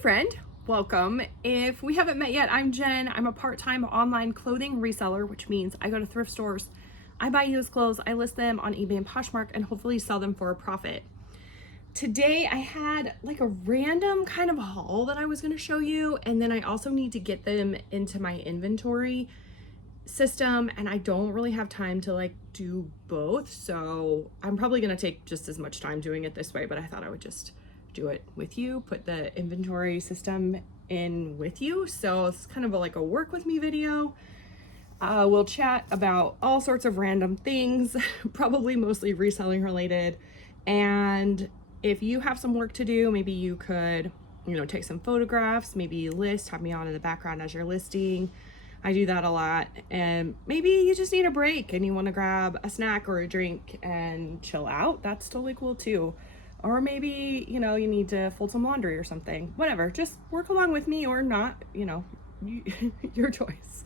friend, welcome. If we haven't met yet, I'm Jen. I'm a part-time online clothing reseller, which means I go to thrift stores, I buy used clothes, I list them on eBay and Poshmark, and hopefully sell them for a profit. Today I had like a random kind of haul that I was going to show you, and then I also need to get them into my inventory system, and I don't really have time to like do both, so I'm probably going to take just as much time doing it this way, but I thought I would just do it with you, put the inventory system in with you. So it's kind of like a work with me video. We'll chat about all sorts of random things, probably mostly reselling related. And if you have some work to do, maybe you could, take some photographs, maybe list, have me on in the background as you're listing. I do that a lot. And maybe you just need a break and you want to grab a snack or a drink and chill out. That's totally cool too. Or maybe, you need to fold some laundry or something. Whatever, just work along with me or not, your choice.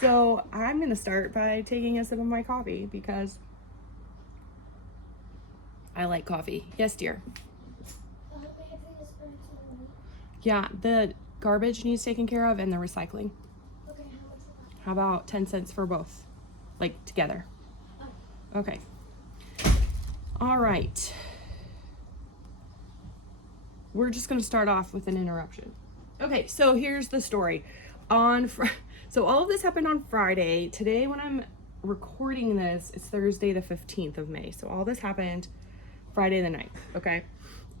So I'm gonna start by taking a sip of my coffee because I like coffee. Yes, dear. Yeah, the garbage needs taken care of and the recycling. Okay, how about 10 cents for both? Like together. Okay. All right. We're just going to start off with an interruption. Okay, so here's the story. So all of this happened on Friday. Today, when I'm recording this, it's Thursday, the 15th of May. So all this happened Friday the 9th, okay?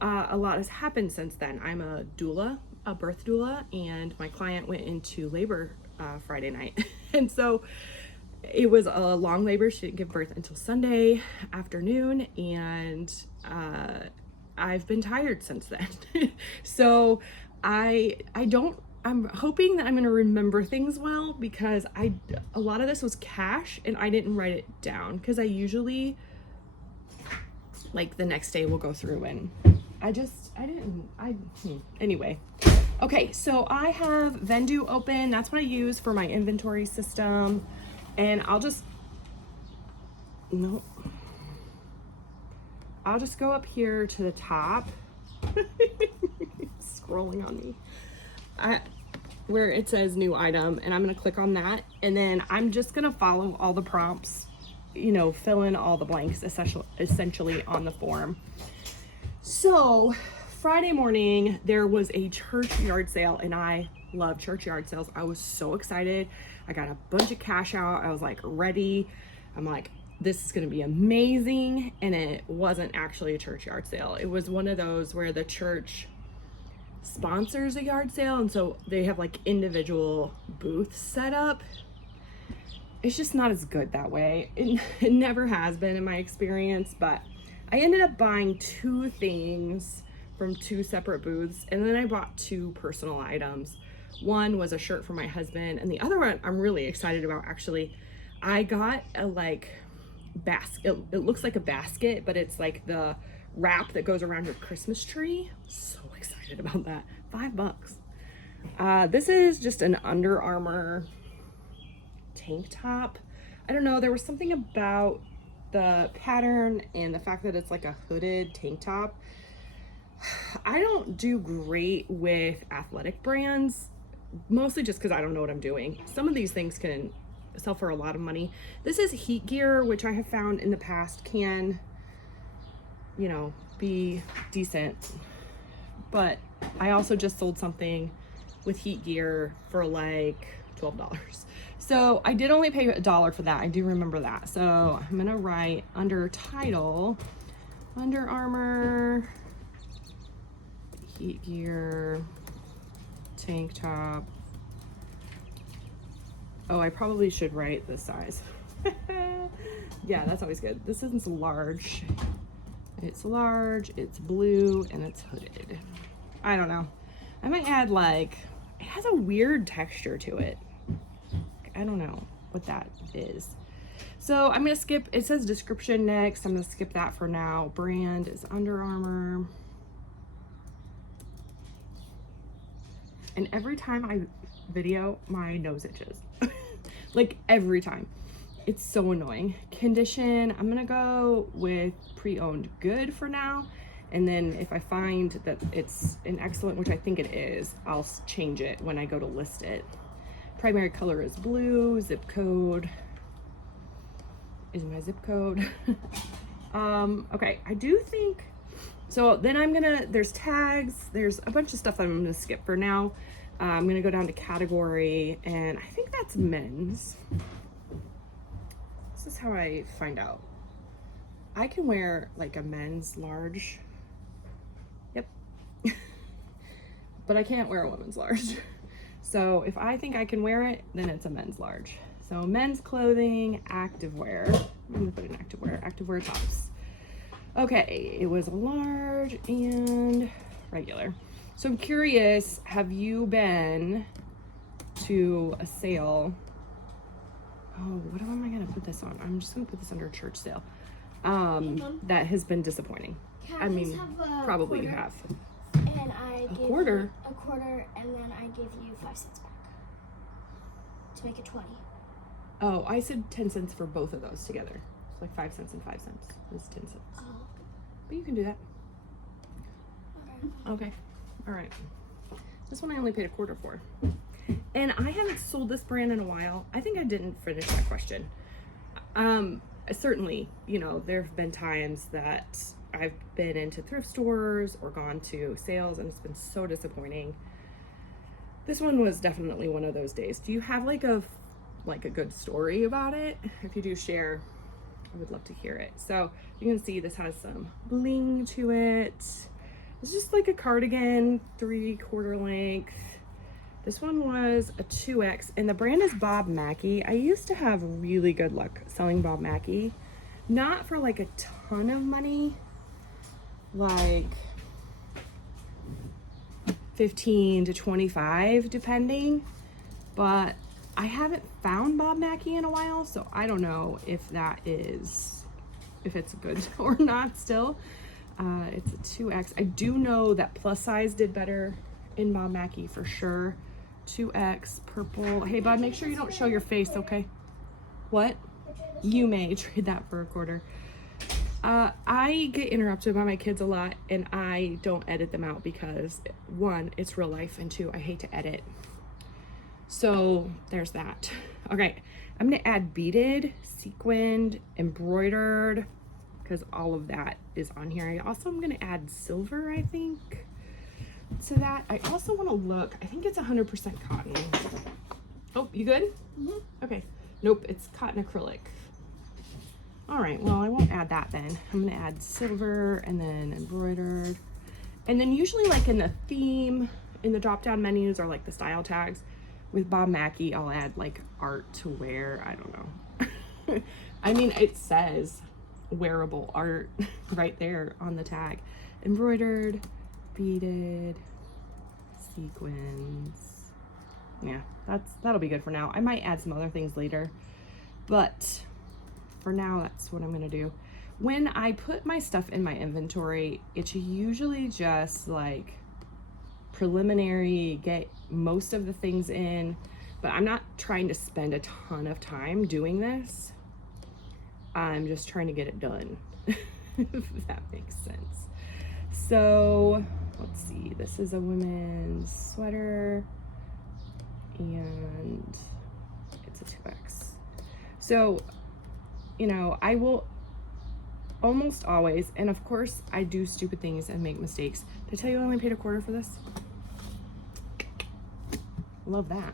A lot has happened since then. I'm a doula, a birth doula, and my client went into labor Friday night. And so it was a long labor. She didn't give birth until Sunday afternoon, and I've been tired since then. So I'm hoping that I'm going to remember things well, because a lot of this was cash and I didn't write it down, because I usually like the next day we'll go through and anyway. Okay, so I have Vendu open. That's what I use for my inventory system. And I'll just go up here to the top. Scrolling on me. Where it says new item, and I'm gonna click on that, and then I'm just gonna follow all the prompts, fill in all the blanks essentially on the form. So Friday morning there was a church yard sale, and I love church yard sales. I was so excited. I got a bunch of cash out. I was like ready. I'm like, this is gonna be amazing. And it wasn't actually a church yard sale. It was one of those where the church sponsors a yard sale, and so they have like individual booths set up. It's just not as good that way. It never has been in my experience, but I ended up buying two things from two separate booths, and then I bought two personal items. One was a shirt for my husband, and the other one I'm really excited about, actually. I got a basket. It looks like a basket, but it's like the wrap that goes around your Christmas tree. So excited about that. $5. This is just an Under Armour tank top. I don't know, there was something about the pattern and the fact that it's like a hooded tank top. I don't do great with athletic brands, mostly just because I don't know what I'm doing. Some of these things can sell for a lot of money. This is Heat Gear, which I have found in the past can, be decent. But I also just sold something with Heat Gear for like $12. So I did only pay $1 for that. I do remember that. So I'm gonna write under title, Under Armour Heat Gear tank top. Oh, I probably should write the size. Yeah, that's always good. This is large. It's large, it's blue, and it's hooded. I don't know. I might add it has a weird texture to it. I don't know what that is. So I'm gonna skip, it says description next. I'm gonna skip that for now. Brand is Under Armour. And every time I video, my nose itches. Like every time. It's so annoying. Condition, I'm gonna go with pre-owned good for now. And then if I find that it's an excellent, which I think it is, I'll change it when I go to list it. Primary color is blue. Zip code is my zip code. Okay, I do think, so then there's tags, there's a bunch of stuff that I'm gonna skip for now. I'm gonna go down to category, and I think that's men's. This is how I find out. I can wear like a men's large. Yep. But I can't wear a women's large. So if I think I can wear it, then it's a men's large. So men's clothing, activewear. I'm gonna put in activewear tops. Okay, it was a large and regular. So I'm curious, have you been to a sale? Oh, what am I gonna put this on? I'm just gonna put this under a church sale. That has been disappointing. I mean, probably you have. And I gave quarter? a quarter, and then I gave you 5 cents back to make it 20. Oh, I said 10 cents for both of those together. It's like 5 cents and 5 cents. It's 10 cents. Oh. But you can do that. Okay. Okay. All right. This one I only paid a quarter for. And I haven't sold this brand in a while. I think I didn't finish that question. Certainly, you know, there have been times that I've been into thrift stores or gone to sales and it's been so disappointing. This one was definitely one of those days. Do you have like a good story about it? If you do, share. I would love to hear it. So you can see this has some bling to it. It's just like a cardigan, 3/4 length. This one was a 2X, and the brand is Bob Mackie. I used to have really good luck selling Bob Mackie. Not for like a ton of money, like 15 to 25 depending, but I haven't found Bob Mackie in a while, so I don't know if it's good or not still. It's a 2X. I do know that plus size did better in Bob Mackie for sure. 2X, purple. Hey, bud, make sure you don't show your face, okay? What? You may trade that for a quarter. I get interrupted by my kids a lot, and I don't edit them out because, one, it's real life, and two, I hate to edit. So there's that. Okay, I'm gonna add beaded, sequined, embroidered, because all of that is on here. I also am gonna add silver, I think, to that. I also want to look, I think it's 100% cotton. Oh, you good? Mm-hmm. Okay. Nope, it's cotton acrylic. All right, well, I won't add that then. I'm gonna add silver and then embroidered. And then usually like in the theme, in the drop-down menus or like the style tags, with Bob Mackie, I'll add like art to wear. I don't know. I mean, it says wearable art right there on the tag. Embroidered, beaded, sequins. Yeah, that'll be good for now. I might add some other things later, but for now, that's what I'm gonna do. When I put my stuff in my inventory, it's usually just like preliminary, get most of the things in, but I'm not trying to spend a ton of time doing this. I'm just trying to get it done, if that makes sense. So let's see, this is a women's sweater and it's a 2X. So, you know, I will almost always, and of course I do stupid things and make mistakes. Did I tell you I only paid a quarter for this? Love that.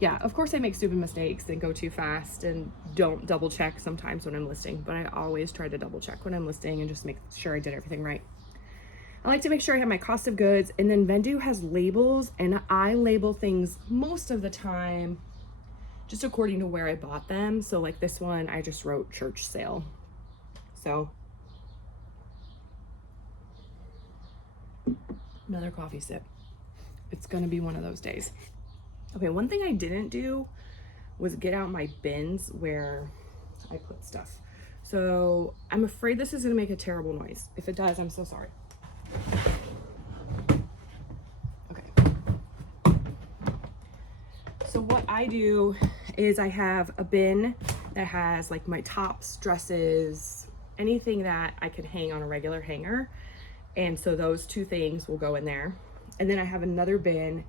Yeah, of course I make stupid mistakes and go too fast and don't double check sometimes when I'm listing, but I always try to double check when I'm listing and just make sure I did everything right. I like to make sure I have my cost of goods, and then Vendoo has labels, and I label things most of the time just according to where I bought them. So like this one, I just wrote church sale. So another coffee sip. It's gonna be one of those days. Okay, one thing I didn't do was get out my bins where I put stuff. So I'm afraid this is gonna make a terrible noise. If it does, I'm so sorry. Okay. So what I do is I have a bin that has like my tops, dresses, anything that I could hang on a regular hanger. And so those two things will go in there. And then I have another bin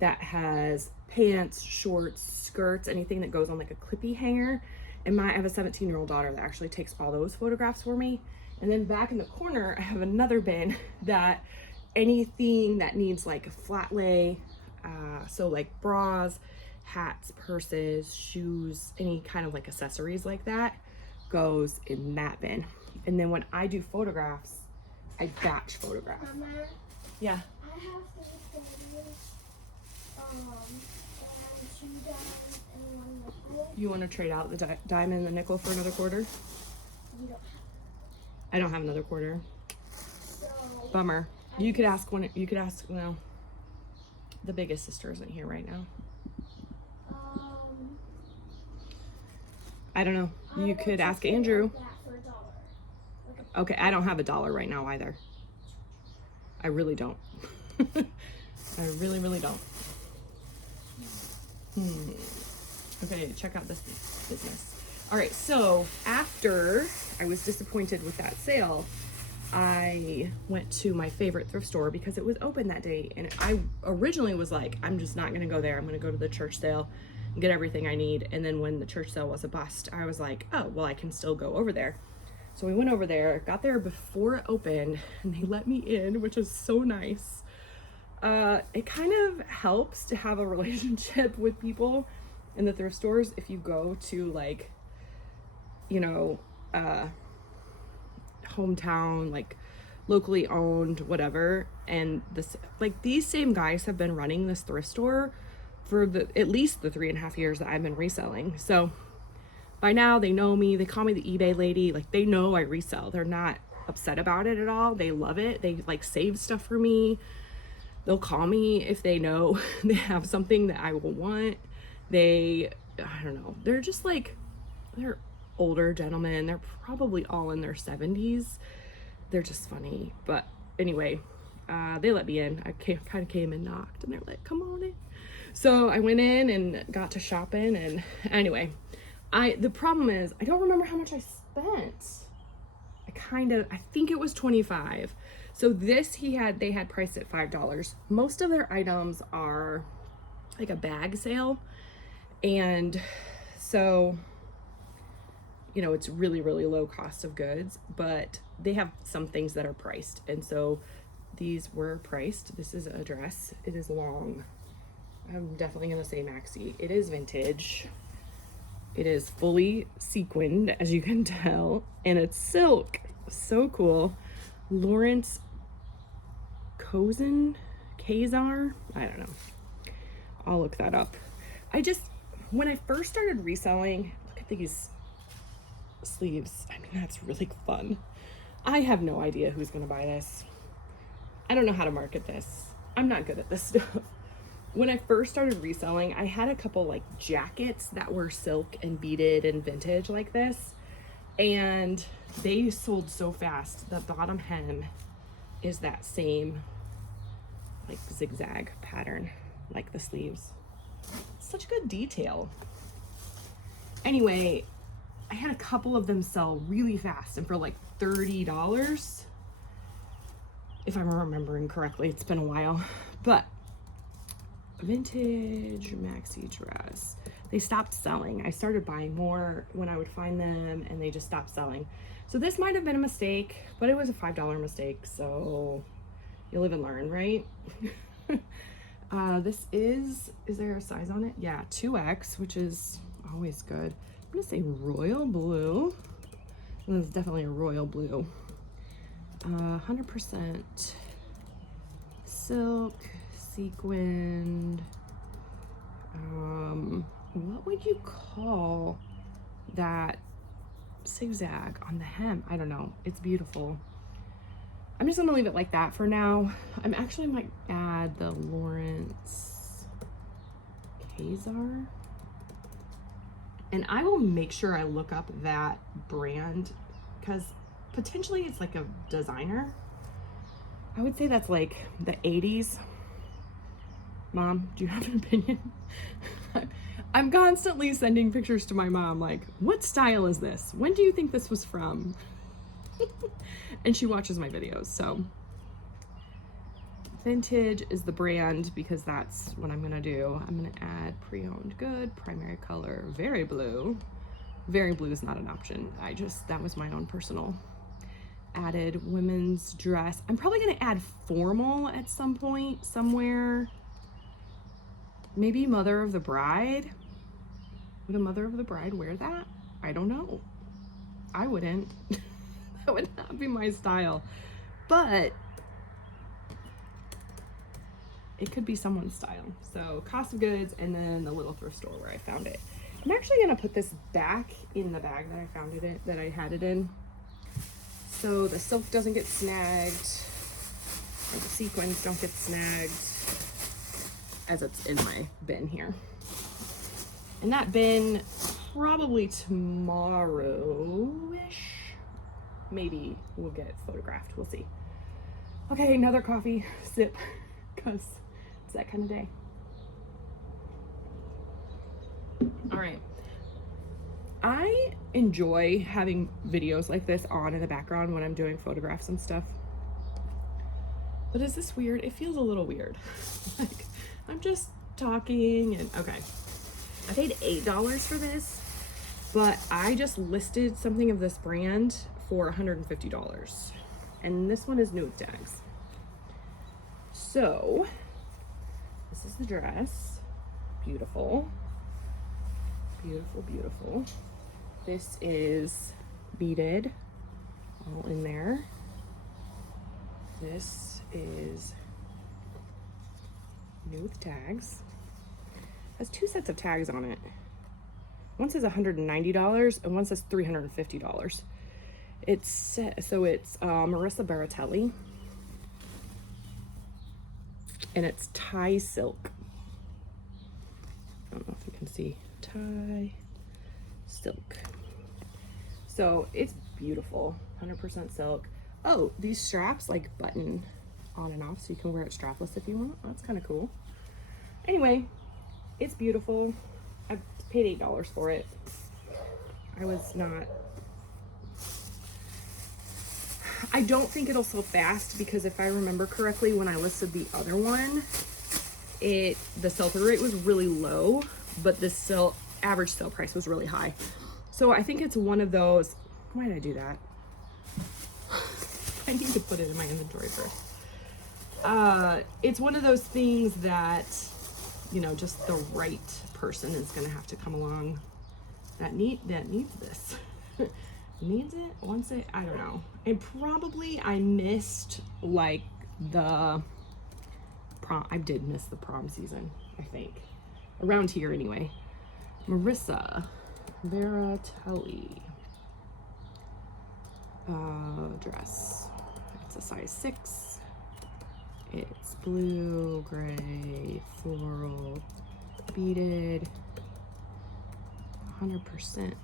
that has pants, shorts, skirts, anything that goes on like a clippy hanger. And I have a 17-year-old daughter that actually takes all those photographs for me. And then back in the corner, I have another bin that anything that needs like a flat lay, so like bras, hats, purses, shoes, any kind of like accessories like that goes in that bin. And then when I do photographs, I batch photograph. Mama, Yeah. I have 3 quarters, and 2 dimes and 1 nickel. You want to trade out the dime and the nickel for another quarter? You don't have. I don't have another quarter. So Bummer. You could ask well, the biggest sister isn't here right now. I don't know. You could ask Andrew. that for $1. Okay, I don't have $1 right now either. I really don't. I really, really don't. Okay, check out this business. All right, so after I was disappointed with that sale, I went to my favorite thrift store because it was open that day. And I originally was like, I'm just not gonna go there. I'm gonna go to the church sale and get everything I need. And then when the church sale was a bust, I was like, oh, well, I can still go over there. So we went over there, got there before it opened, and they let me in, which is so nice. It kind of helps to have a relationship with people in the thrift stores if you go to like, you know, hometown, like locally owned, whatever. And this, like, these same guys have been running this thrift store for at least the 3.5 years that I've been reselling. So by now they know me. They call me the eBay lady. Like, they know I resell. They're not upset about it at all. They love it. They like save stuff for me. They'll call me if they know they have something that I will want. I don't know. They're just like, they're older gentlemen. They're probably all in their 70s. They're just funny. But anyway, they let me in. I kind of came and knocked, and they're like, come on in. So I went in and got to shopping. And anyway, the problem is I don't remember how much I spent. I think it was $25. So this they had priced at $5. Most of their items are like a bag sale. And so, you know, it's really, really low cost of goods, but they have some things that are priced. And so these were priced. This is a dress. It is long. I'm definitely going to say maxi. It is vintage. It is fully sequined, as you can tell, and it's silk. So cool. Lawrence Kazar? I don't know. I'll look that up. When I first started reselling, look at these sleeves. I mean, that's really fun. I have no idea who's gonna buy this. I don't know how to market this. I'm not good at this stuff. When I first started reselling, I had a couple like jackets that were silk and beaded and vintage like this, and they sold so fast. The bottom hem is that same like zigzag pattern like the sleeves. Such good detail. Anyway, I had a couple of them sell really fast and for like $30, if I'm remembering correctly. It's been a while, but vintage maxi dress. They stopped selling. I started buying more when I would find them, and they just stopped selling. So this might have been a mistake, but it was a $5 mistake. So you live and learn, right? This is there a size on it? Yeah, 2X, which is always good. I'm gonna say royal blue. And it's definitely a royal blue. 100% silk, sequined. What would you call that zigzag on the hem? I don't know. It's beautiful. I'm just gonna leave it like that for now. I'm actually might add the Lawrence Kazar. And I will make sure I look up that brand because potentially it's like a designer. I would say that's like the 80s. Mom, do you have an opinion? I'm constantly sending pictures to my mom like, what style is this? When do you think this was from? And she watches my videos, so. Vintage is the brand because that's what I'm gonna do. I'm gonna add pre-owned good, primary color, very blue. Very blue is not an option. That was my own personal. Added women's dress. I'm probably gonna add formal at some point, somewhere. Maybe mother of the bride. Would a mother of the bride wear that? I don't know. I wouldn't. That would not be my style. But it could be someone's style. So cost of goods and then the little thrift store where I found it. I'm actually gonna put this back in the bag that I found it in, that I had it in. So the silk doesn't get snagged, or the sequins don't get snagged, as it's in my bin here. And that bin, probably tomorrow-ish, maybe we'll get it photographed, we'll see. Okay, another coffee sip, because it's that kind of day. All right. I enjoy having videos like this on in the background when I'm doing photographs and stuff. But is this weird? It feels a little weird. Like, I'm just talking and, okay. I paid $8 for this, but I just listed something of this brand for $150. And this one is new with tags. So, this is the dress. Beautiful. Beautiful, beautiful. This is beaded, all in there. This is new with tags. Has two sets of tags on it. One says $190 and one says $350. It's Marissa Baratelli, and it's Thai silk. I don't know if you can see. Thai silk. So it's beautiful, 100% silk. Oh, these straps like button on and off, so you can wear it strapless if you want. That's kind of cool. Anyway, it's beautiful. I paid $8 for it. I don't think it'll sell fast because if I remember correctly, when I listed the other one, the sell-through rate was really low, but the average sale price was really high. So I think it's one of those. Why did I do that? I need to put it in my inventory first. It's one of those things that, you know, just the right person is gonna have to come along that needs this. Needs it, wants it, I don't know. And probably I missed like the prom. I did miss the prom season, I think. Around here anyway. Marissa Baratelli. Dress. It's a size 6. It's blue, gray, floral, beaded, 100%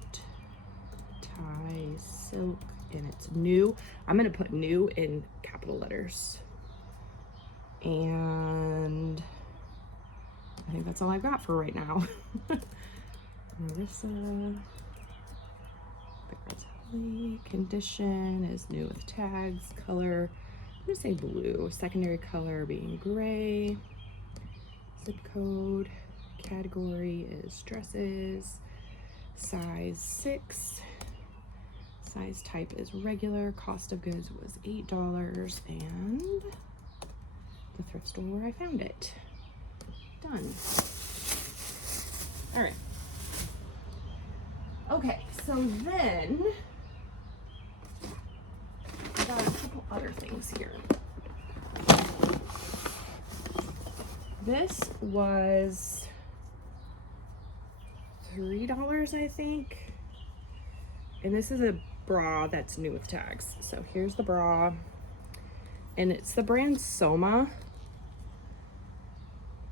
Thai silk, and it's new. I'm gonna put new in capital letters. And I think that's all I've got for right now. Marissa Baratelli. Condition is new with tags. Color, I'm gonna say blue. Secondary color being gray. Zip code. Category is dresses. Size 6. Size type is regular. Cost of goods was $8, and the thrift store where I found it. Done. All right. Okay, so then I got a couple other things here. This was $3, I think. And this is a bra that's new with tags. So here's the bra. And it's the brand Soma.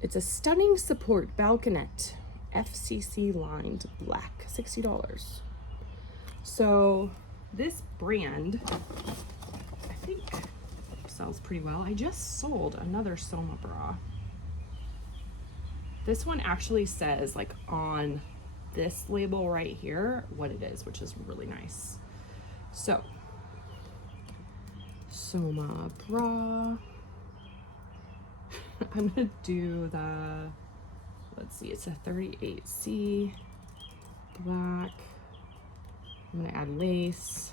It's a stunning support balconette. FCC lined black, $60. So this brand, I think, sells pretty well. I just sold another Soma bra. This one actually says, like, on this label right here what it is, which is really nice. So Soma bra. I'm gonna do the, let's see, it's a 38C black. I'm gonna add lace,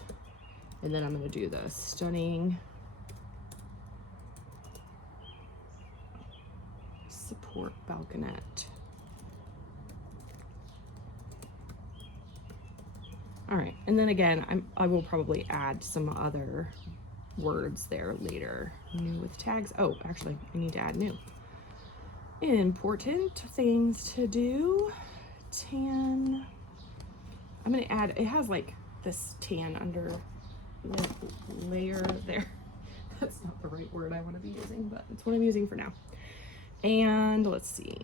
and then I'm gonna do the stunning support balconette. All right, and then again, I will probably add some other words there later. New with tags. Oh, actually, I need to add new. Important things to do. Tan. I'm gonna add, it has like this tan under layer there. That's not the right word I want to be using, but it's what I'm using for now. And let's see.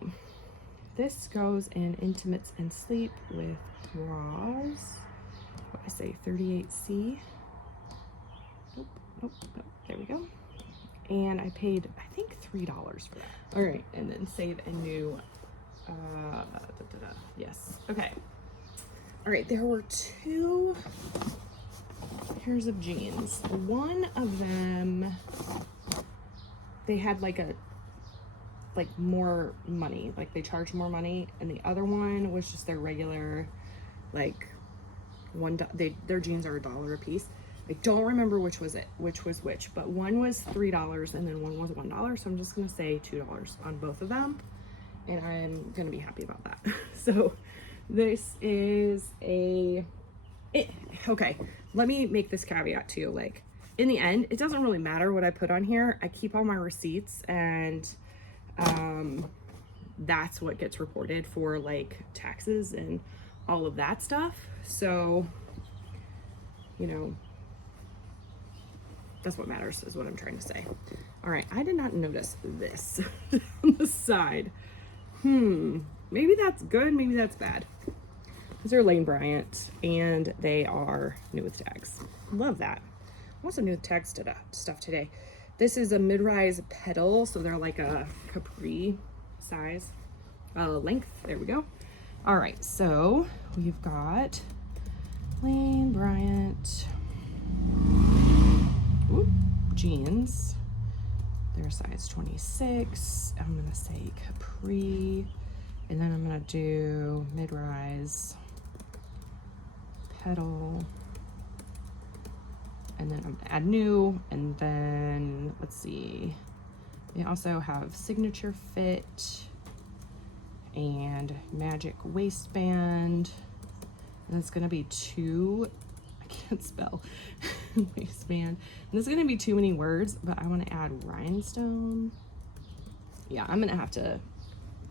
This goes in intimates and sleep with bras. What I say, 38C. Nope, nope, nope. There we go. And I paid, I think, $3 for that. All right, and then save a new, yes, okay. All right, there were 2 pairs of jeans. One of them, they had like more money, like they charged more money, and the other one was just their regular, like, their jeans are $1 a piece. I don't remember which was which, but one was $3 and then one was $1. So I'm just gonna say $2 on both of them, and I'm gonna be happy about that. So this is okay. Let me make this caveat too. Like, in the end, it doesn't really matter what I put on here. I keep all my receipts, and that's what gets reported for like taxes and all of that stuff. So, you know, that's what matters, is what I'm trying to say. All right, I did not notice this on the side. Maybe that's good, maybe that's bad. These are Lane Bryant, and they are new with tags. Love that. Also new with tag stuff today. This is a mid-rise pedal, so they're like a capri size length. There we go. All right, so we've got Lane Bryant jeans. They're size 26. I'm gonna say capri, and then I'm gonna do mid-rise pedal, and then I'm gonna add new, and then let's see, they also have signature fit and magic waistband, and it's gonna be 2, I can't spell, waistband, and there's gonna be too many words, but I want to add rhinestone. Yeah, I'm gonna have to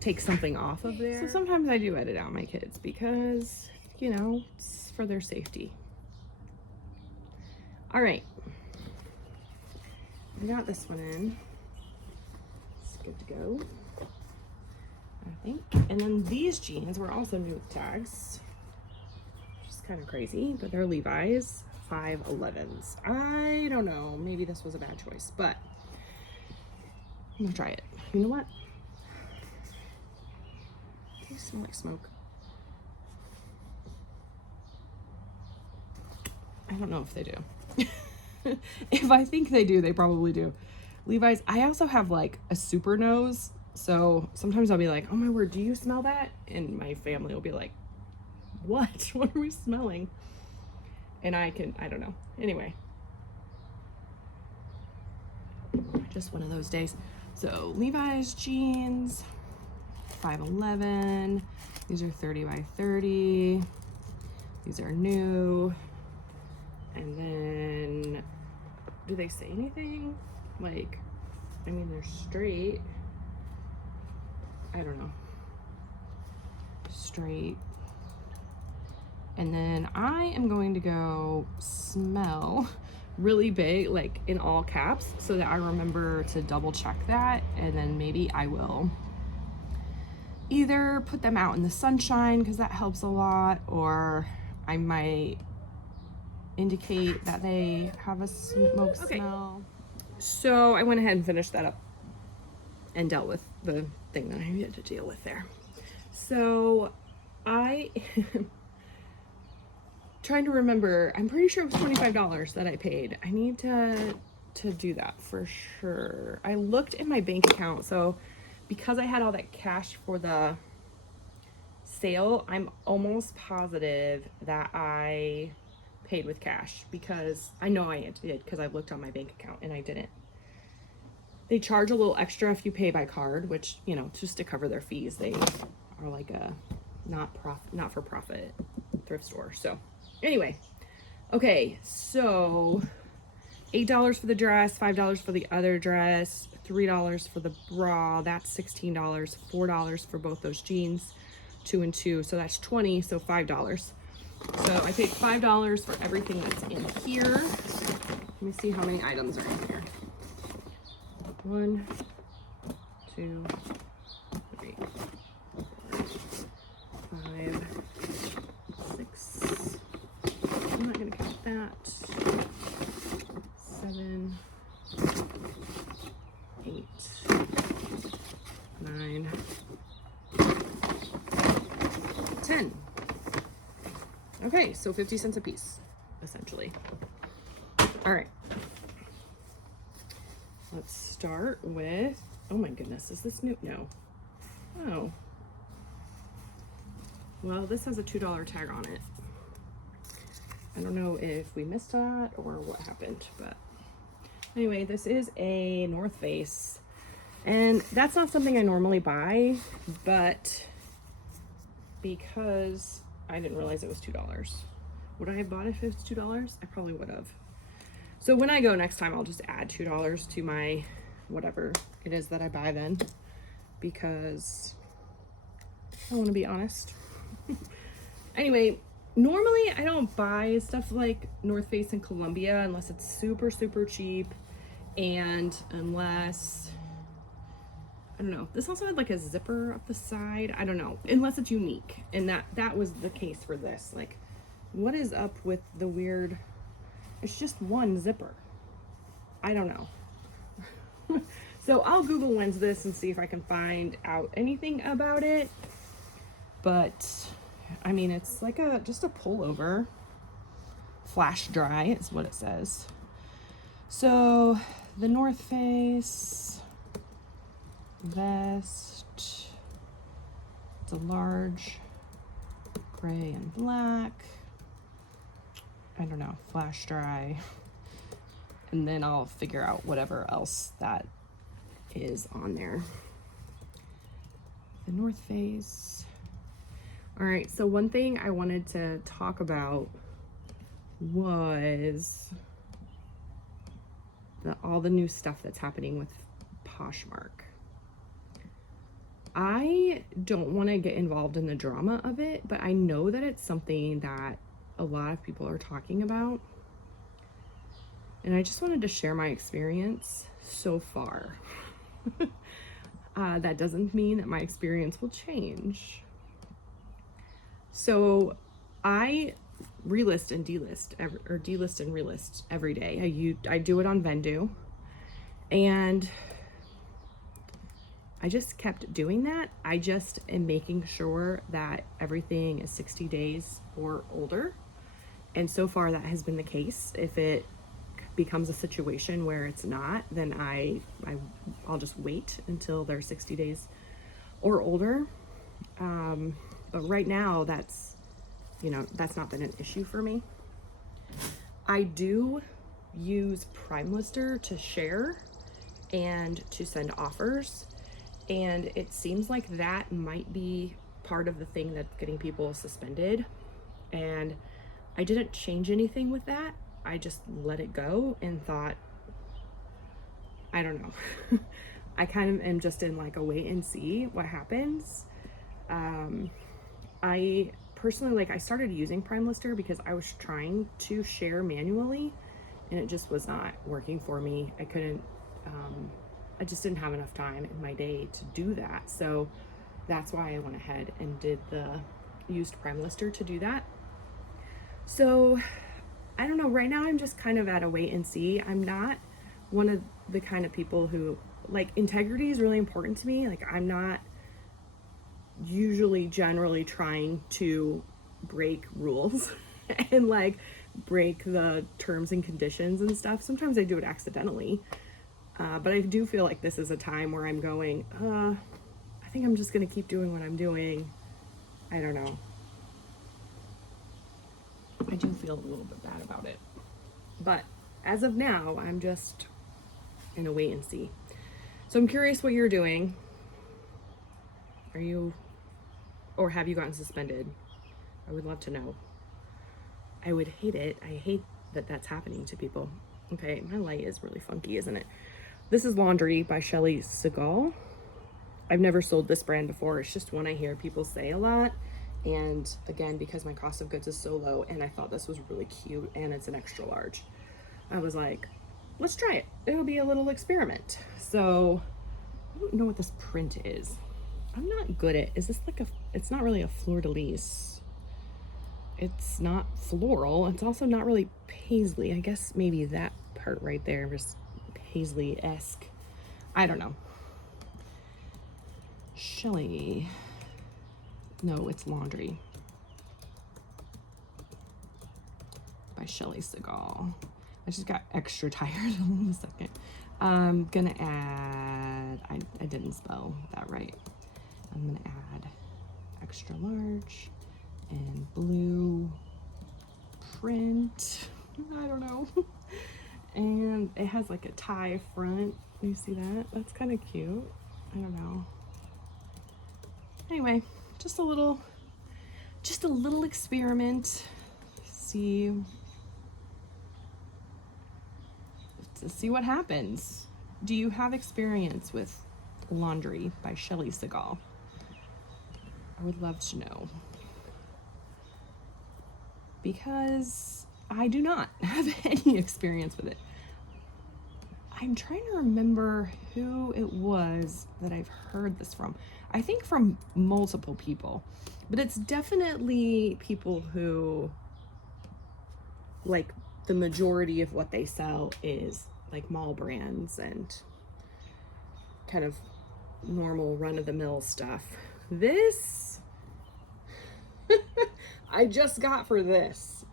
take something off of there. So sometimes I do edit out my kids because, you know, it's for their safety. All right, we got this one in. It's good to go, I think. And then these jeans were also new with tags, which is kind of crazy, but they're Levi's 511s. I don't know, maybe this was a bad choice, but I'm gonna try it. You know what? They smell like smoke. I don't know if they do. If I think they do, they probably do. Levi's, I also have like a super nose, so sometimes I'll be like, oh my word, do you smell that? And my family will be like, what? What are we smelling? And I don't know. Anyway, just one of those days. So Levi's jeans, 511. These are 30 by 30. These are new. And then, do they say anything? Like, I mean, they're straight. I don't know. Straight. And then I am going to go smell really big, like in all caps, so that I remember to double check that. And then maybe I will either put them out in the sunshine, because that helps a lot, or I might indicate that they have a smoke smell. So I went ahead and finished that up and dealt with the thing that I needed to deal with there. So I am trying to remember, I'm pretty sure it was $25 that I paid. I need to to do that for sure. I looked in my bank account. So because I had all that cash for the sale, I'm almost positive that I paid with cash, because I know I did, because I looked on my bank account and I didn't. They charge a little extra if you pay by card, which, you know, just to cover their fees. They are like a not for profit thrift store. So anyway, okay, so $8 for the dress, $5 for the other dress, $3 for the bra, that's $16, $4 for both those jeans, 2 and 2, so that's $20, so $5. So I paid $5 for everything that's in here. Let me see how many items are in here. 1, 2, 3, 4, 5, 6. I'm not gonna count that. 7, 8, 9, 10. Okay, so 50 cents a piece, essentially. All right. Let's start with, oh my goodness, is this new? No. Oh. Well, this has a $2 tag on it. I don't know if we missed that or what happened, but anyway, this is a North Face, and that's not something I normally buy, but because I didn't realize it was $2. Would I have bought it if it was $2? I probably would have. So when I go next time, I'll just add $2 to my whatever it is that I buy then, because I want to be honest. Anyway, normally I don't buy stuff like North Face and Columbia unless it's super, super cheap, and unless, I don't know, this also had like a zipper up the side. I don't know, unless it's unique, and that was the case for this. Like, what is up with the weird, it's just one zipper. I don't know. So I'll Google lens this and see if I can find out anything about it. But I mean, it's like just a pullover. Flash dry is what it says. So the North Face vest, it's a large gray and black. I don't know, flash dry. And then I'll figure out whatever else that is on there. The North Face. All right, so one thing I wanted to talk about was all the new stuff that's happening with Poshmark. I don't want to get involved in the drama of it, but I know that it's something that a lot of people are talking about. And I just wanted to share my experience so far. That doesn't mean that my experience will change. So I relist and delist, or delist and relist every day. I do it on Vendu, and I just kept doing that. I just am making sure that everything is 60 days or older. And so far that has been the case. If it becomes a situation where it's not, then I'll just wait until they're 60 days or older. But right now that's not been an issue for me. I do use Prime Lister to share and to send offers. And it seems like that might be part of the thing that's getting people suspended. And I didn't change anything with that. I just let it go and thought, I don't know. I kind of am just in like a wait and see what happens. I personally, I started using Prime Lister because I was trying to share manually and it just was not working for me. I couldn't, I just didn't have enough time in my day to do that. So that's why I went ahead and used Prime Lister to do that. So I don't know, right now I'm just kind of at a wait and see. I'm not one of the kind of people who, integrity is really important to me. I'm not generally trying to break rules and break the terms and conditions and stuff. Sometimes I do it accidentally. But I do feel like this is a time where I'm going, I think I'm just going to keep doing what I'm doing. I don't know. I do feel a little bit bad about it. But as of now, I'm just in a wait and see. So I'm curious what you're doing. Are you, or have you gotten suspended? I would love to know. I would hate it. I hate that that's happening to people. Okay, my light is really funky, isn't it? This is Laundry by Shelly Segal. I've never sold this brand before. It's just one I hear people say a lot. And again, because my cost of goods is so low, and I thought this was really cute, and it's an extra large, I was like, let's try it. It'll be a little experiment. So I don't know what this print is. I'm not good at, is this like it's not really a fleur-de-lis. It's not floral. It's also not really paisley. I guess maybe that part right there was paisley-esque. I don't know. Shelly. No, it's Laundry by Shelly Segal. I just got extra tired in a second. I'm gonna add, I didn't spell that right. I'm gonna add extra large and blue print. I don't know. And it has like a tie front. You see that? That's kind of cute. I don't know. Anyway, just a little experiment. See what happens. Do you have experience with Laundry by Shelly Segal? I would love to know. Because I do not have any experience with it. I'm trying to remember who it was that I've heard this from. I think from multiple people, but it's definitely people who, like, the majority of what they sell is like mall brands and kind of normal run-of-the-mill stuff. This I just got for this.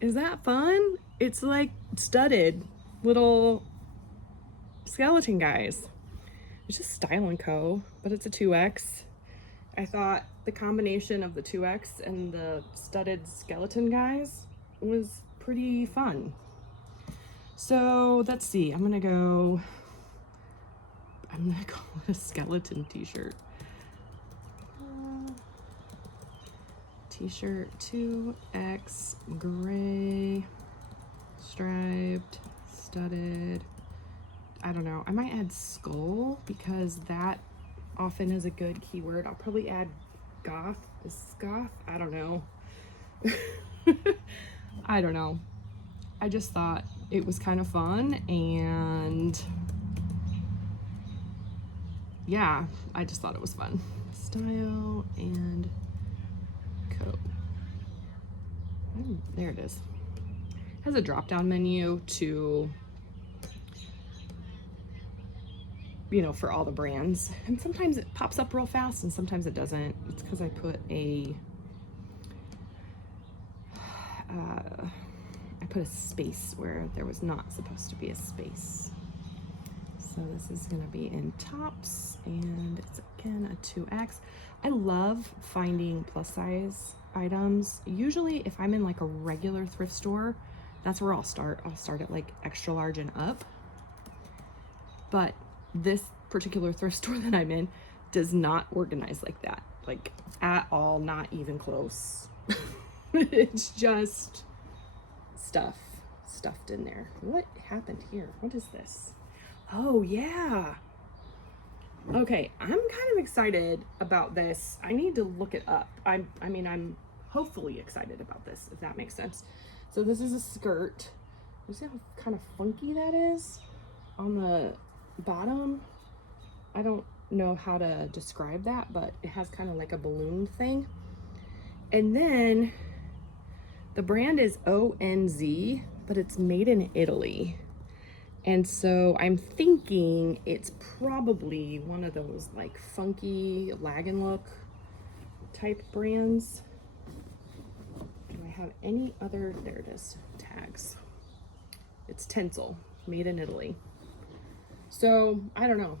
Is that fun? It's like studded little skeleton guys. It's just Style & Co, but it's a 2X. I thought the combination of the 2X and the studded skeleton guys was pretty fun. So let's see, I'm gonna call it a skeleton t-shirt. T-shirt 2X, gray, striped, studded. I don't know. I might add skull because that often is a good keyword. I'll probably add goth. Is goth? I don't know. I don't know. I just thought it was kind of fun, and yeah, I just thought it was fun. Style and Co. There it is. It has a drop-down menu to, you know, for all the brands, and sometimes it pops up real fast and sometimes it doesn't. It's because I put a space where there was not supposed to be a space. So this is gonna be in tops, and it's again a 2X. I love finding plus size items. Usually if I'm in like a regular thrift store, that's where I'll start. I'll start at like extra large and up. But this particular thrift store that I'm in does not organize like that, like at all, not even close. It's just stuff stuffed in there. What happened here? What is this? Oh yeah. Okay, I'm kind of excited about this. I need to look it up. I mean, I'm hopefully excited about this, if that makes sense. So this is a skirt. You see how kind of funky that is on the bottom? I don't know how to describe that, but it has kind of like a balloon thing. And then the brand is ONZ, but it's made in Italy. And so I'm thinking it's probably one of those like funky lag and look type brands. Do I have any other, there it is, tags. It's Tencel, made in Italy. So I don't know.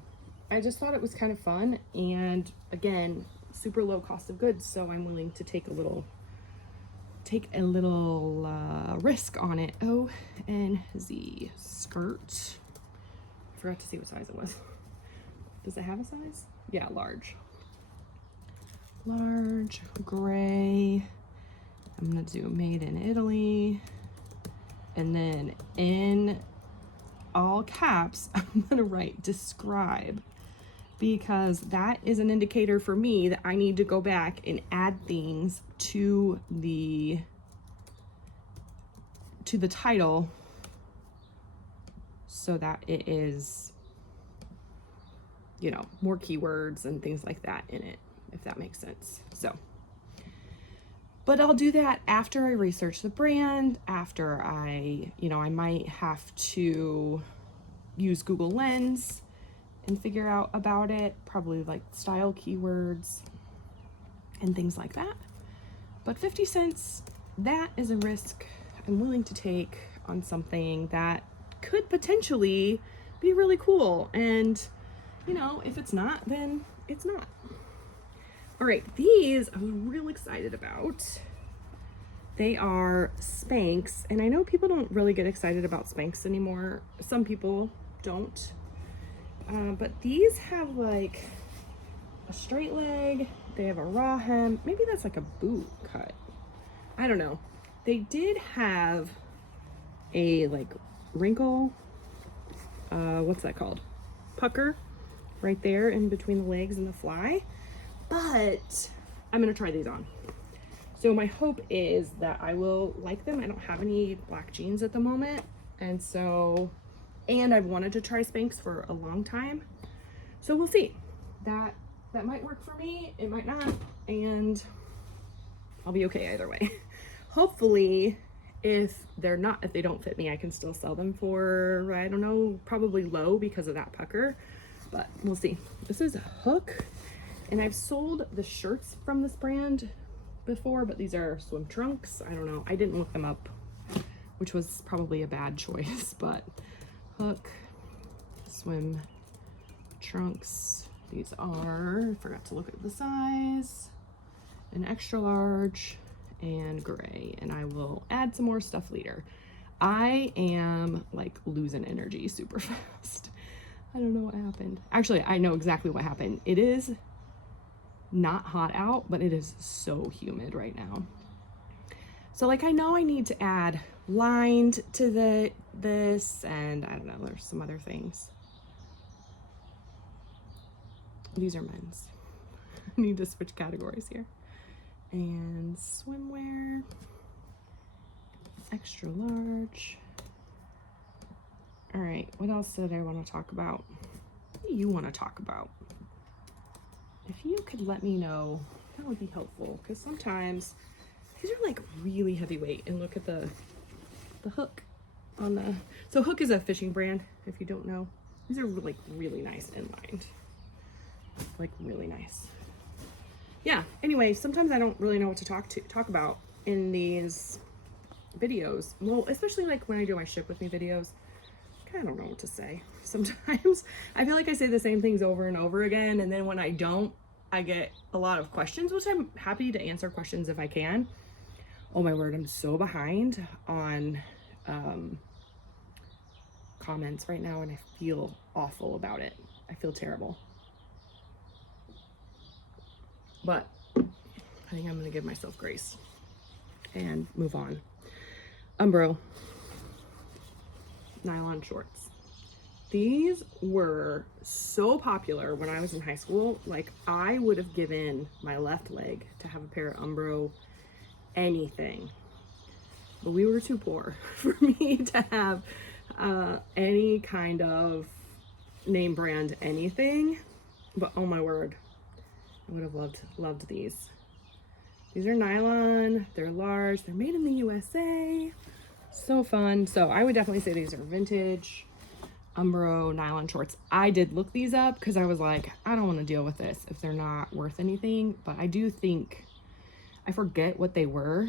I just thought it was kind of fun, and again, super low cost of goods, so I'm willing to take a little risk on it. O-N-Z skirt. I forgot to see what size it was. Does it have a size? Yeah, large. Large, gray. I'm gonna do made in Italy. And then in all caps, I'm gonna write describe, because that is an indicator for me that I need to go back and add things to the title so that it is, you know, more keywords and things like that in it, if that makes sense. So, but I'll do that after I research the brand, after I might have to use Google Lens and figure out about it, probably like style keywords and things like that. But 50 cents, that is a risk I'm willing to take on something that could potentially be really cool. And, you know, if it's not, then it's not. All right, these I was real excited about. They are Spanx, and I know people don't really get excited about Spanx anymore. Some people don't. But these have like a straight leg. They have a raw hem. Maybe that's like a boot cut. I don't know. They did have a like wrinkle, what's that called? Pucker right there in between the legs and the fly. But I'm gonna try these on. So my hope is that I will like them. I don't have any black jeans at the moment. And I've wanted to try Spanx for a long time. So we'll see. That might work for me. It might not. And I'll be okay either way. Hopefully, if they don't fit me, I can still sell them for, I don't know, probably low because of that pucker. But we'll see. This is a Hook. And I've sold the shirts from this brand before, but these are swim trunks. I don't know. I didn't look them up, which was probably a bad choice, but Hook swim trunks. These are, I forgot to look at the size, an extra large and gray, and I will add some more stuff later. I am like losing energy super fast. I don't know what happened. Actually, I know exactly what happened. It is not hot out, but it is so humid right now. So like I know I need to add lined to this, and I don't know, there's some other things. These are men's. I need to switch categories here. And swimwear, extra large. All right, what else did I want to talk about? What do you want to talk about? If you could let me know, that would be helpful, because sometimes these are like really heavyweight. And look at the hook on the, so Hook is a fishing brand, if you don't know. These are like really nice and lined, like really nice. Yeah, anyway, sometimes I don't really know what to talk about in these videos. Well, especially like when I do my ship with me videos, I don't know what to say. Sometimes I feel like I say the same things over and over again, and then when I don't, I get a lot of questions, which I'm happy to answer questions if I can. Oh my word, I'm so behind on comments right now, and I feel awful about it. I feel terrible. But I think I'm gonna give myself grace and move on. Umbro nylon shorts. These were so popular when I was in high school. Like I would have given my left leg to have a pair of Umbro anything. But we were too poor for me to have any kind of name brand anything. But oh my word, I would have loved these. These are nylon, they're large, they're made in the USA. So fun. So I would definitely say these are vintage Umbro nylon shorts. I did look these up because I was like, I don't want to deal with this if they're not worth anything. But I do think, I forget what they were.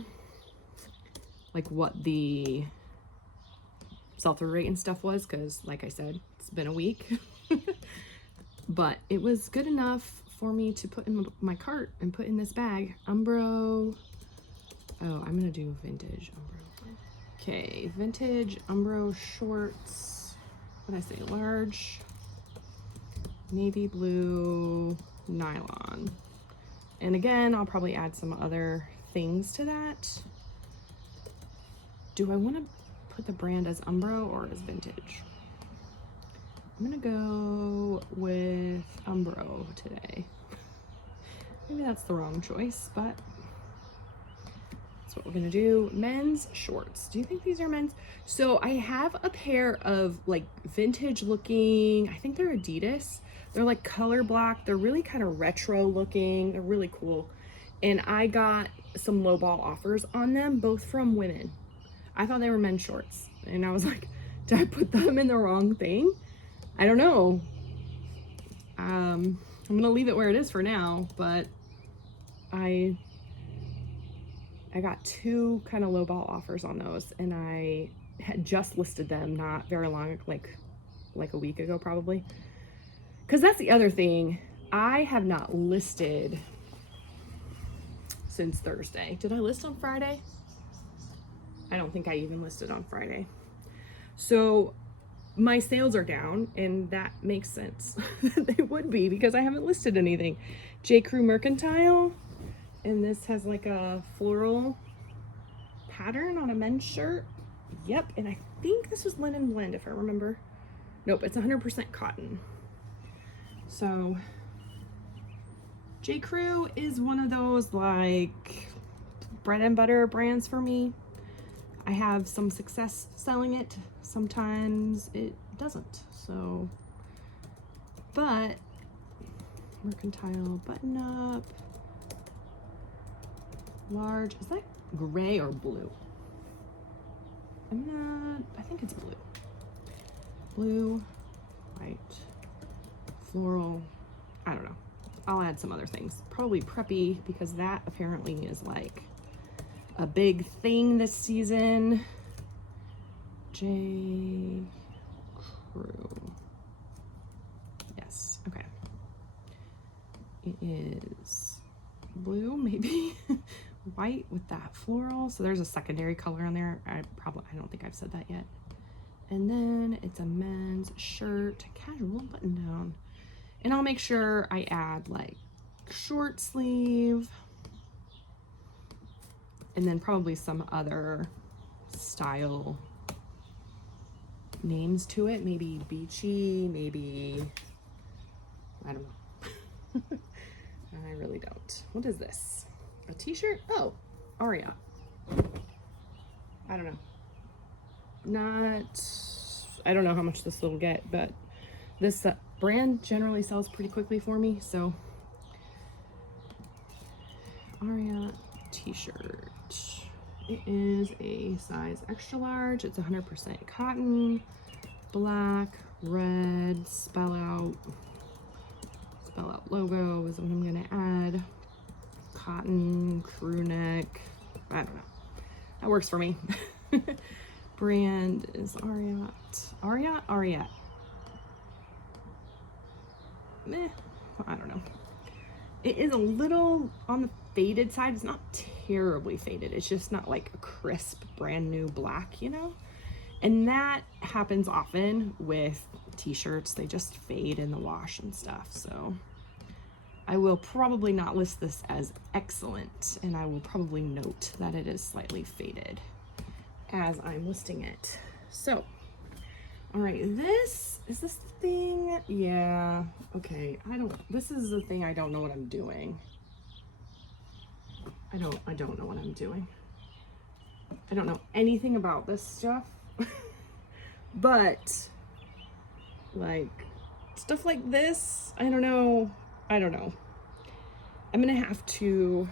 like what the sell-through rate and stuff was, because like I said, it's been a week. But it was good enough for me to put in my cart and put in this bag. Umbro. Oh, I'm gonna do vintage Umbro. Okay, vintage Umbro shorts. What did I say? Large, navy blue, nylon. And again, I'll probably add some other things to that. Do I want to put the brand as Umbro or as vintage? I'm gonna go with Umbro today. Maybe that's the wrong choice, but that's what we're gonna do. Men's shorts. Do you think these are men's? So I have a pair of like vintage looking, I think they're Adidas. They're like color black. They're really kind of retro looking. They're really cool. And I got some lowball offers on them, both from women. I thought they were men's shorts. And I was like, did I put them in the wrong thing? I don't know. I'm gonna leave it where it is for now, but I got two kind of lowball offers on those, and I had just listed them not very long, like a week ago probably. Because that's the other thing. I have not listed since Thursday. Did I list on Friday? I don't think I even listed on Friday. So my sales are down, and that makes sense. They would be because I haven't listed anything. J. Crew Mercantile, and this has like a floral pattern on a men's shirt. Yep, and I think this was linen blend if I remember. Nope, it's 100% cotton. So J. Crew is one of those like bread and butter brands for me. I have some success selling it. Sometimes it doesn't. So, but Mercantile button up, large. Is that gray or blue? I think it's blue. Blue, white, floral. I don't know. I'll add some other things. Probably preppy, because that apparently is like a big thing this season. J. Crew. Yes, okay. It is blue, maybe. White with that floral. So there's a secondary color on there. I don't think I've said that yet. And then it's a men's shirt, casual button down. And I'll make sure I add like short sleeve, and then probably some other style names to it. Maybe beachy, maybe, I don't know. I really don't. What is this? A t-shirt? Oh, Aria. I don't know. I don't know how much this will get, but this brand generally sells pretty quickly for me, so Aria t-shirt. It is a size extra large. It's 100% cotton, black, red, spell out logo is what I'm gonna add. Cotton, crew neck. I don't know. That works for me. Brand is Ariat. Meh, I don't know. It is a little on the faded side. It's not terribly faded. It's just not like a crisp, brand new black, you know? And that happens often with t-shirts. They just fade in the wash and stuff. So I will probably not list this as excellent, and I will probably note that it is slightly faded as I'm listing it. So, all right, is this the thing? Yeah, okay. This is the thing I don't know what I'm doing. I don't know what I'm doing. I don't know anything about this stuff. But like stuff like this, I don't know. I'm gonna have to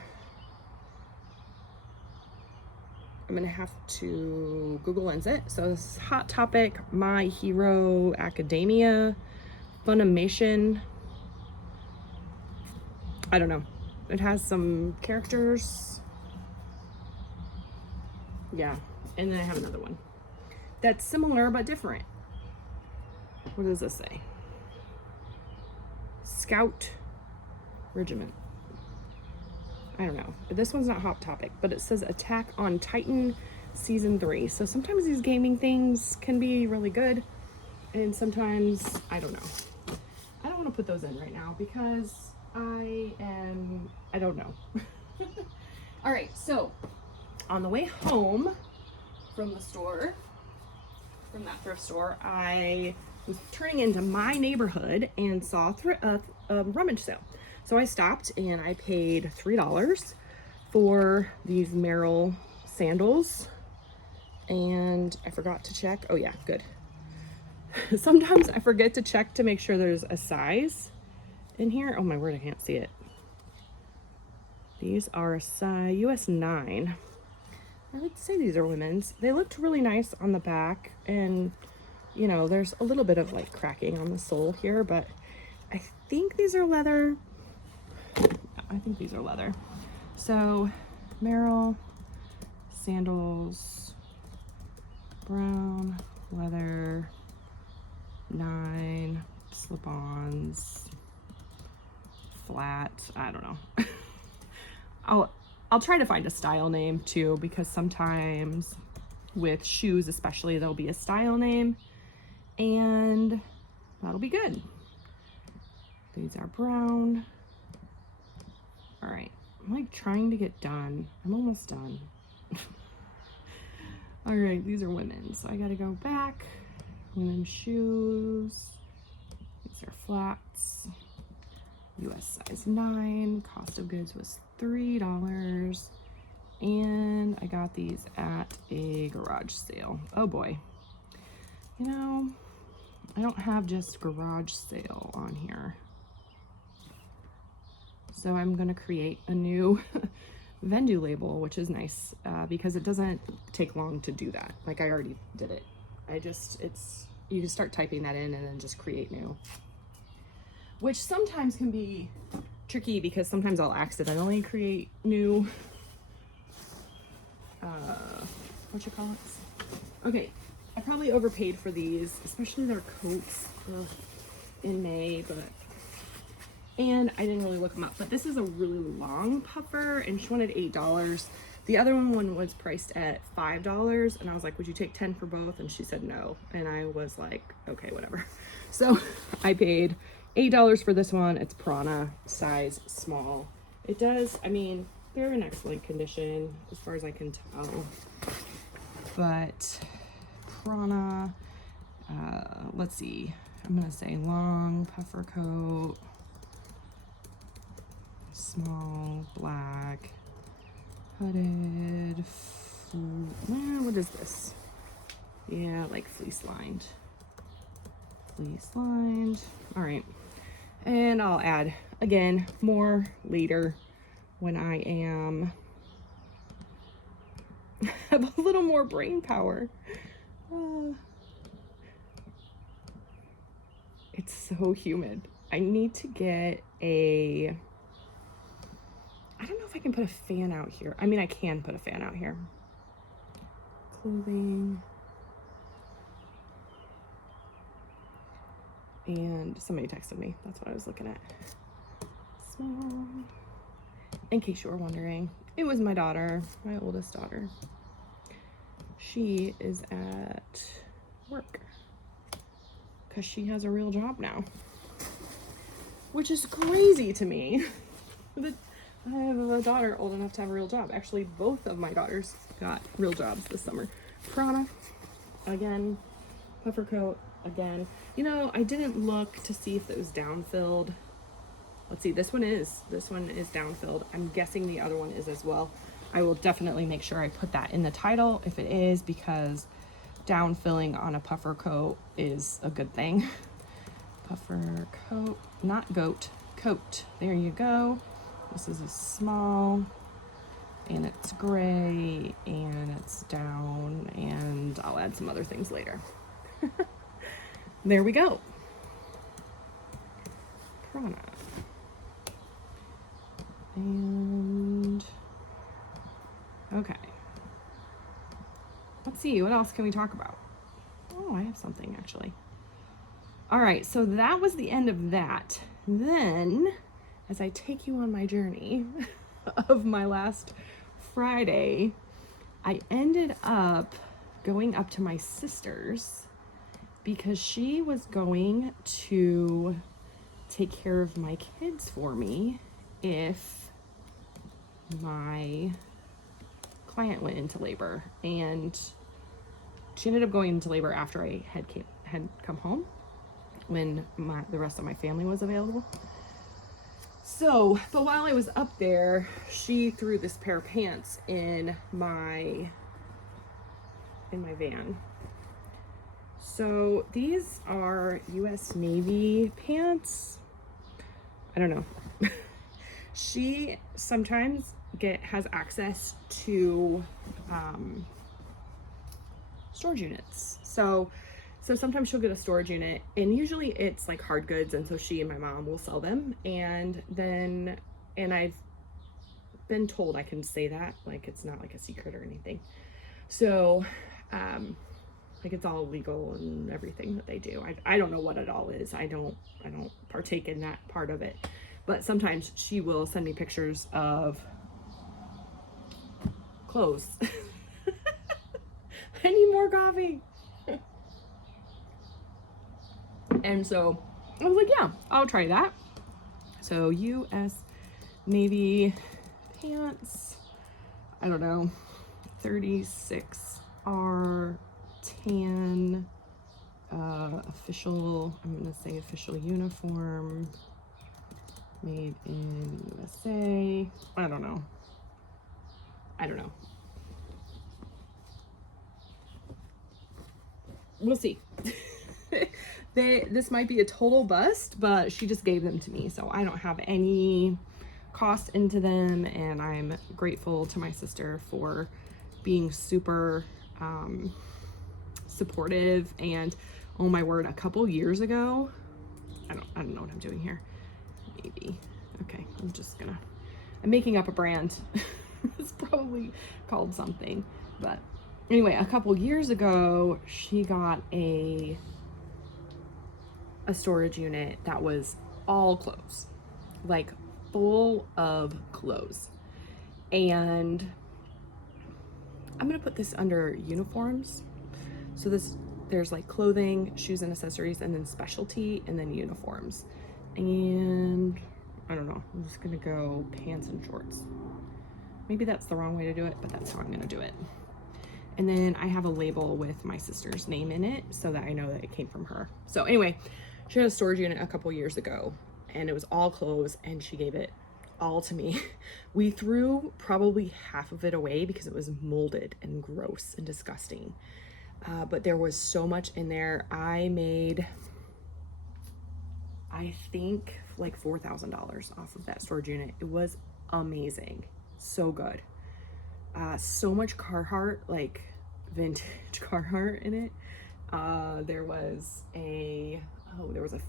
Google Lens it. So this is Hot Topic, My Hero Academia, Funimation. I don't know. It has some characters. Yeah, And then I have another one that's similar but different. What does this say? Scout Regiment. I don't know. This one's not Hot Topic, but it says Attack on Titan Season 3. So sometimes these gaming things can be really good, and sometimes, I don't know. I don't want to put those in right now because I don't know. All right, so on the way home from the store, from that thrift store, I was turning into my neighborhood and saw a rummage sale. So I stopped and I paid $3 for these Marion sandals, and I forgot to check. Oh yeah, good. Sometimes I forget to check to make sure there's a size in here. Oh my word, I can't see it. These are a size US 9. I would say these are women's. They looked really nice on the back, and you know, there's a little bit of like cracking on the sole here, but I think these are leather. I think these are leather. So Marion sandals, brown leather, 9 slip-ons, flat. I don't know. I'll try to find a style name too, because sometimes with shoes especially there'll be a style name, and that'll be good. These are brown. All right, I'm like trying to get done. I'm almost done. All right, these are women's, so I gotta go back. Women's shoes. These are flats. US size 9. Cost of goods was $3. And I got these at a garage sale. Oh boy. You know, I don't have just garage sale on here. So I'm gonna create a new vendor label, which is nice because it doesn't take long to do that. Like I already did it. You can start typing that in and then just create new. Which sometimes can be tricky because sometimes I'll accidentally create new, what you call it? Okay, I probably overpaid for these, especially their coats in May, and I didn't really look them up, but this is a really long puffer and she wanted $8. The other one was priced at $5, and I was like, would you take 10 for both? And she said no, and I was like, okay, whatever. So I paid $8 for this one. It's Prana, size small. It does, I mean, they're in excellent condition as far as I can tell, but Prana, let's see, I'm gonna say long puffer coat, small, black, hooded, what is this? Yeah, like fleece lined. All right, and I'll add again more later when I have a little more brain power. It's so humid. I need to get I don't know if I can put a fan out here. I mean, I can put a fan out here. Clothing. And somebody texted me. That's what I was looking at. Small. In case you were wondering, it was my daughter, my oldest daughter. She is at work because she has a real job now, which is crazy to me. I have a daughter old enough to have a real job. Actually, both of my daughters got real jobs this summer. Prana, again. Puffer coat, again. You know, I didn't look to see if it was down-filled. Let's see, this one is down-filled. I'm guessing the other one is as well. I will definitely make sure I put that in the title if it is, because down-filling on a puffer coat is a good thing. Puffer coat, not goat, coat. There you go. This is a small, and it's gray, and it's down, and I'll add some other things later. There we go. Prana. And, okay. see, what else can we talk about? Oh, I have something actually. All right, so that was the end of that. Then, as I take you on my journey of my last Friday, I ended up going up to my sister's because she was going to take care of my kids for me if my client went into labor. And she ended up going into labor after I had come home when the rest of my family was available. So, but while I was up there, she threw this pair of pants in my van. So these are US Navy pants. I don't know. She sometimes has access to storage units. So sometimes she'll get a storage unit, and usually it's like hard goods, and so she and my mom will sell them. And I've been told I can say that, like it's not like a secret or anything. So like it's all legal and everything that they do. I don't know what it all is. I don't partake in that part of it. But sometimes she will send me pictures of clothes. I need more coffee. And so I was like, yeah, I'll try that. So US Navy pants, I don't know, 36R tan, official, I'm gonna say official uniform, made in USA. I don't know. We'll see. This might be a total bust, but she just gave them to me, so I don't have any cost into them, and I'm grateful to my sister for being super supportive. And oh my word, a couple years ago, I don't know what I'm doing here. Maybe. Okay, I'm making up a brand. It's probably called something, but anyway, a couple years ago, she got a storage unit that was all clothes, like full of clothes. And I'm gonna put this under uniforms. So there's like clothing, shoes and accessories, and then specialty, and then uniforms. And I don't know, I'm just gonna go pants and shorts. Maybe that's the wrong way to do it, but that's how I'm gonna do it. And then I have a label with my sister's name in it so that I know that it came from her. So anyway, she had a storage unit a couple years ago, and it was all clothes, and she gave it all to me. We threw probably half of it away because it was molded and gross and disgusting. But there was so much in there. I made, I think, like $4,000 off of that storage unit. It was amazing. So good. So much Carhartt, like vintage Carhartt in it. There was a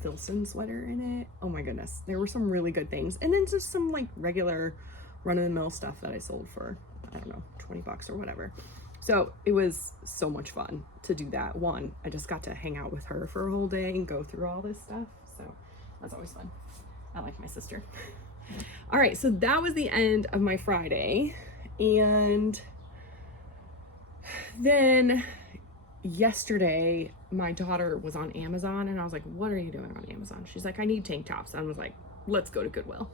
Filson sweater in it. Oh my goodness. There were some really good things. And then just some like regular run-of-the-mill stuff that I sold for, I don't know, 20 bucks or whatever. So it was so much fun to do that. One, I just got to hang out with her for a whole day and go through all this stuff. So that's always fun. I like my sister. All right, so that was the end of my Friday. And then yesterday, my daughter was on Amazon, and I was like, what are you doing on Amazon? She's like, I need tank tops. And I was like, let's go to Goodwill.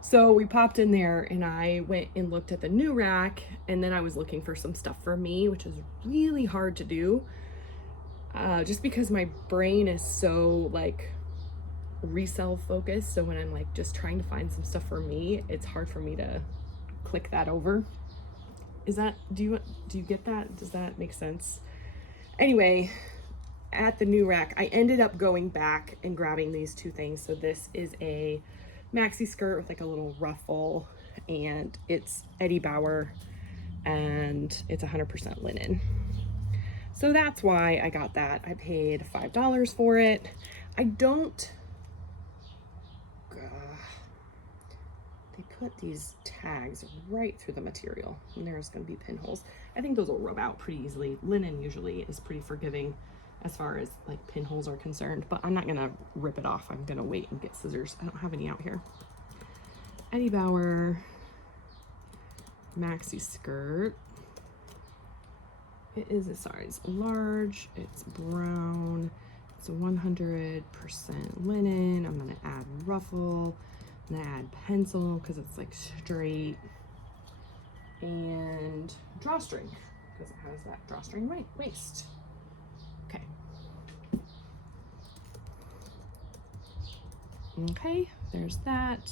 So we popped in there, and I went and looked at the new rack, and then I was looking for some stuff for me, which is really hard to do, just because my brain is so like resell focused. So when I'm like just trying to find some stuff for me, it's hard for me to click that over. Do you get that? Does that make sense? Anyway, at the new rack, I ended up going back and grabbing these two things. So this is a maxi skirt with like a little ruffle, and it's Eddie Bauer, and it's 100% linen. So that's why I got that. I paid $5 for it. I don't they put these tags right through the material, and there's going to be pinholes. I think those will rub out pretty easily. Linen usually is pretty forgiving as far as like pinholes are concerned, but I'm not going to rip it off. I'm going to wait and get scissors. I don't have any out here. Eddie Bauer maxi skirt. It is a size large. It's brown. It's 100% linen. I'm going to add ruffle. I'm going to add pencil because it's like straight. And drawstring because it has that drawstring waist. Okay. Okay, there's that.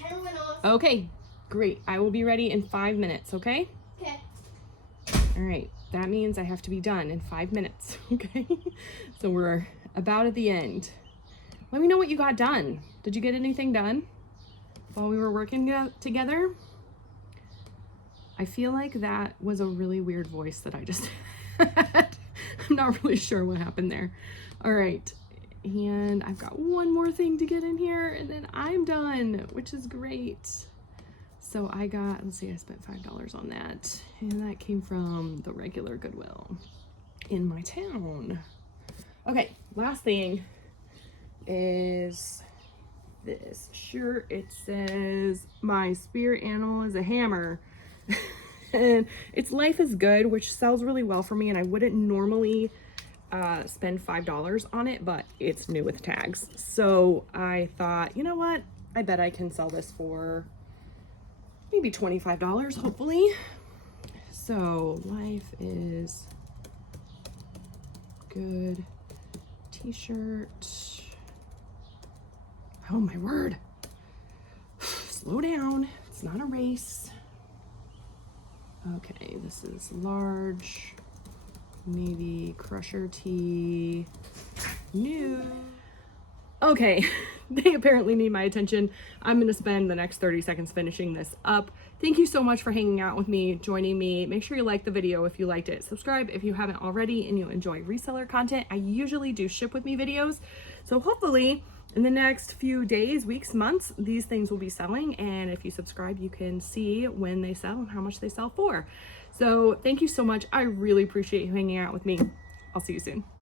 10 went off. Okay, great. I will be ready in 5 minutes, okay? Okay. All right, that means I have to be done in 5 minutes, okay? So we're about at the end. Let me know what you got done. Did you get anything done while we were working together? I feel like that was a really weird voice that I just had. I'm not really sure what happened there. All right, and I've got one more thing to get in here and then I'm done, which is great. So I got, let's see, I spent $5 on that, and that came from the regular Goodwill in my town. Okay, last thing is this shirt. It says my spirit animal is a hammer. And it's Life is Good, which sells really well for me, and I wouldn't normally spend $5 on it, but it's new with tags. So I thought, you know what? I bet I can sell this for maybe $25, hopefully. So Life is Good t-shirt. Oh my word. Slow down. It's not a race. Okay, this is large, maybe crusher tee, new. Okay, they apparently need my attention. I'm gonna spend the next 30 seconds finishing this up. Thank you so much for hanging out with me, joining me. Make sure you like the video if you liked it. Subscribe if you haven't already and you enjoy reseller content. I usually do ship with me videos. So hopefully in the next few days, weeks, months, these things will be selling. And if you subscribe, you can see when they sell and how much they sell for. So thank you so much. I really appreciate you hanging out with me. I'll see you soon.